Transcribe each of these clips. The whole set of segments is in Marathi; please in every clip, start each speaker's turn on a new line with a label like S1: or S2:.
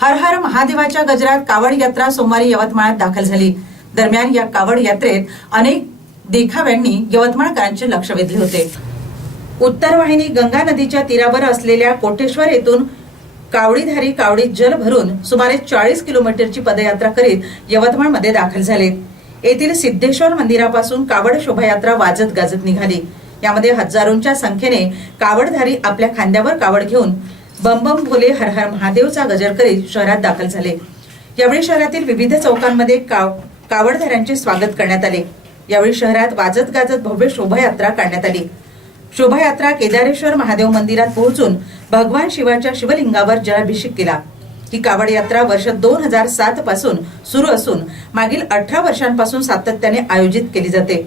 S1: हर हर महादेवाच्या गजरात कावड यात्रा सोमवारी यवतमाळात दाखल झाली. दरम्यान या कावड यात्रेत अनेक देखाव्यांनी यवतमाळकरांचे लक्ष वेधले होते. उत्तर वाहिनी गंगा नदीच्या तीरावर असलेल्या कोटेश्वर येथून कावडीधारी कावडीत जल भरून सुमारे चाळीस किलोमीटरची पदयात्रा करीत यवतमाळमध्ये दाखल झाले येथील सिद्धेश्वर मंदिरापासून कावड शोभायात्रा वाजत गाजत निघाली. यामध्ये हजारोंच्या संख्येने कावडधारी आपल्या खांद्यावर कावड घेऊन बम बम भोले हर हर महादेवचा गजर करीत शहरात दाखल झाले. यावेळी शहरातील विविध चौकांमध्ये काव कावडधाऱ्यांचे स्वागत करण्यात आले. यावेळी शहरात वाजत गाजत भव्य शोभायात्रा काढण्यात आली. शोभायात्रा केदारेश्वर महादेव मंदिरात पोहोचून भगवान शिवाच्या शिवलिंगावर जलाभिषेक केला. ही कावड यात्रा वर्ष दोन हजार सात पासून सुरू असून मागील अठरा वर्षांपासून सातत्याने आयोजित केली जाते.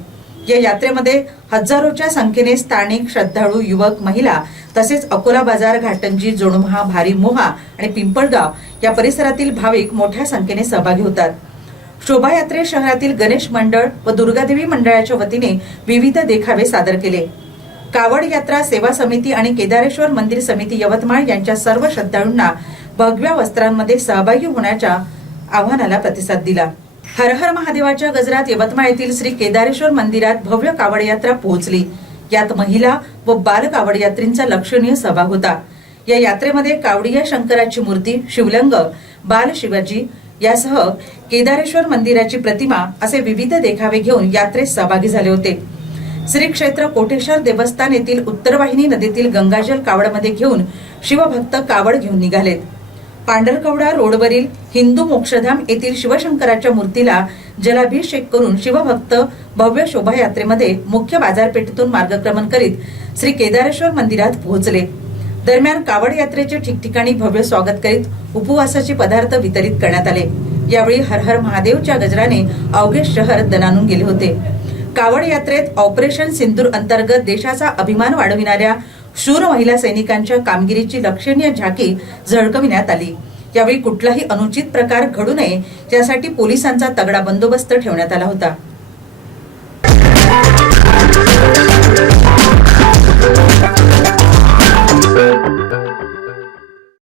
S1: या यात्रेमध्ये हजारोच्या संख्येने स्थानिक श्रद्धाळू युवक महिला तसेच अकोला बाजार घाटंजी जोडमहा भारी मोहा आणि पिंपळगाव या परिसरातील भाविक मोठ्या संख्येने सहभागी होतात. शोभायात्रेत शहरातील गणेश मंडळ व दुर्गादेवी मंडळाच्या वतीने विविध देखावे सादर केले. कावड यात्रा सेवा समिती आणि केदारेश्वर मंदिर समिती यवतमाळ यांच्या सर्व श्रद्धाळूंना भगव्या वस्त्रांमध्ये सहभागी होण्याच्या आव्हानाला प्रतिसाद दिला. हर हर महादेवाच्या गजरात यवतमाळ येथील श्री केदारेश्वर मंदिरात भव्य कावड यात्रा पोहोचली. यात महिला व बाल कावड यात्रींचा लक्षणीय सहभाग होता. या यात्रेमध्ये कावडिया शंकराची मूर्ती शिवलिंग बाल शिवाजी यासह केदारेश्वर मंदिराची प्रतिमा असे विविध देखावे घेऊन यात्रेत सहभागी झाले होते. श्री क्षेत्र कोटेश्वर देवस्थान येथील उत्तरवाहिनी नदीतील गंगाजल कावडमध्ये घेऊन शिवभक्त कावड घेऊन निघालेत. पांढरकवडा रोडवरील हिंदू मोक्षधाम येथील शिवशंकराच्या मूर्तीला जलाभिषेक करून शिवभक्त भव्य शोभायात्रेमध्ये मुख्य बाजारपेठेतून मार्गक्रमण करीत श्री केदारेश्वर मंदिरात पोहोचले. दरम्यान कावड यात्रेचे ठिकठिकाणी भव्य स्वागत करीत उपवासाचे पदार्थ वितरित करण्यात आले. यावेळी हर हर महादेवच्या गजराने अवघे शहर दणानून गेले होते. कावड यात्रेत ऑपरेशन सिंदूर अंतर्गत देशाचा अभिमान वाढविणाऱ्या शूर महिला सैनिकांच्या कामगिरीची लक्षणीय झाकी झळकविण्यात आली. यावेळी कुठलाही अनुचित प्रकार घडू नये यासाठी पोलिसांचा तगडा बंदोबस्त ठेवण्यात आला होता.